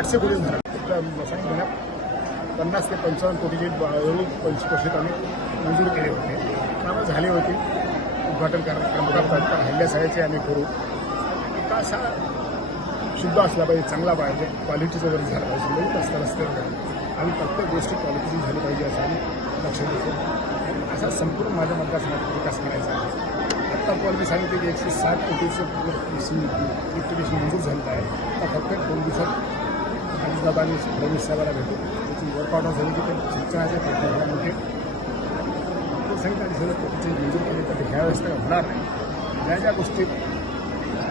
800 कोटी सांगितलं 50 ते 55 कोटीचे 25% आम्ही मंजूर केले होते. कामं झाले होते. उद्घाटन कार्यक्रम हल्ल्यासाहेबचे आम्ही करू. का असा शुद्ध असला पाहिजे, चांगला पाहिजे, क्वालिटीचं वगैरे झालं पाहिजे. म्हणजे रस्ता रस्त्यावर आम्ही प्रत्येक गोष्टी क्वालिटीची झाली पाहिजे असं आम्ही लक्ष देतो. असा संपूर्ण माझ्या मतदारसंघात विकास करायचा आहे. आत्ता मी सांगितले की 107 कोटीचं लिफ्टिकेशन मंजूर झालं आहे. आता फक्त 2 दिवसात अजितदादा आणि फडणवीस साहेबांना भेटू. त्याची वर्कआउट झाली की ते शिक्षणाच्या प्रकल्पामध्ये सांगितलं सगळं कोटीचे मंजूर केले तर ह्या वेळेस तर होणार नाही. ज्या ज्या गोष्टी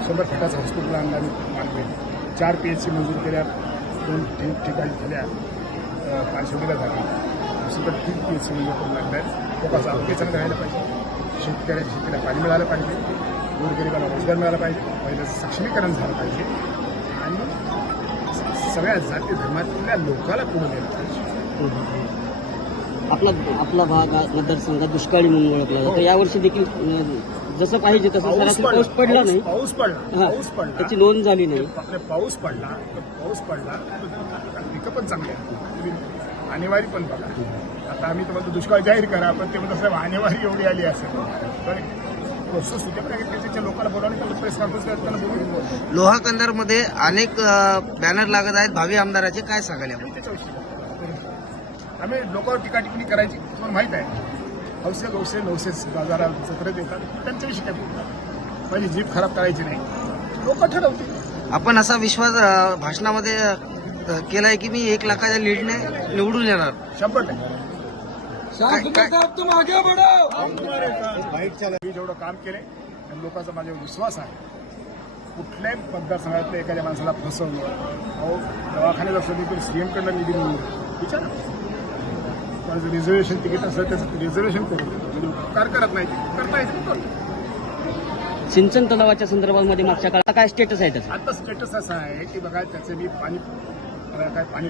100 फटाचं हॉस्पिटल आणलं आम्ही मानले, 4 PHC मंजूर केल्या, 2 ठिकाणी झाल्या, पाचवडीला झाली, दुसरीकडे 3 PHC मंजूर करून लागल्या आहेत. लोकांचं आरोग्य चांगलं राहायला पाहिजे, शेतकऱ्याला पाणी मिळालं पाहिजे, गोरगरिबाला रोजगार मिळाला पाहिजे, महिलाचं सक्षमीकरण झालं पाहिजे आणि सगळ्या जाती धर्मातल्या लोकांना पुढे नेलं पाहिजे. आपला भाग मतदारसंघात दुष्काळी म्हणून ओळखला जातो. यावर्षी देखील जसं पाहिजे तसं सरासरी पाऊस पडला नाही. पाऊस पडला त्याची नोंद झाली नाही. पाऊस पडला पिकं पण चांगली आहेत. आणेवारी पण बघा. आता आम्ही तुम्हाला दुष्काळ जाहीर करा, पण ते म्हणत साहेब आणेवारी एवढी आली असेल तर त्याच्या लोकांना बोलावून प्रेस कॉन्फरन्स करताना बोलून लोहा कंधारमध्ये अनेक बॅनर लागत आहेत भावी आमदाराचे, काय सांगाल याबद्दल? त्याच्याविषयी आम्ही लोकांवर टीका टिप्पणी करायची तुम्हाला माहीत आहे. हौसे 900 बाजारात जत्रेत येतात, त्यांच्याविषयी काय बोलतात. माझी जीभ खराब करायची नाही, लोक ठरवतील. आपण असा विश्वास भाषणामध्ये केलाय की मी 1 लाखाच्या लीडने निवडून येणार. 100%. मी जेवढं काम केले आणि लोकांचा माझ्यावर विश्वास आहे. कुठल्याही मतदारसंघातल्या एखाद्या माणसाला फसवणं, अहो दवाखान्यात असलं तरी सीएमकडनं निधी मिळून विचारा. माझं रिझर्वेशन तिकीट असलं त्याचं रिझर्वेशन करून म्हणजे उपकार करत नाही, करता येते करतो. सिंचन तलावाच्या संदर्भामध्ये मागच्या काळात काय स्टेटस आहे त्याचं? आता स्टेटस असं आहे की बघा त्याचं मी पाणी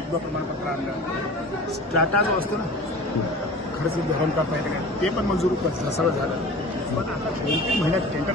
प्रमाणपत्र आणलं. स्ट्रॅटा जो असतो ना खर्च धरण करता येते ते पण मंजूर सगळं झालं. पण आता 2-3 महिन्यात टेंडर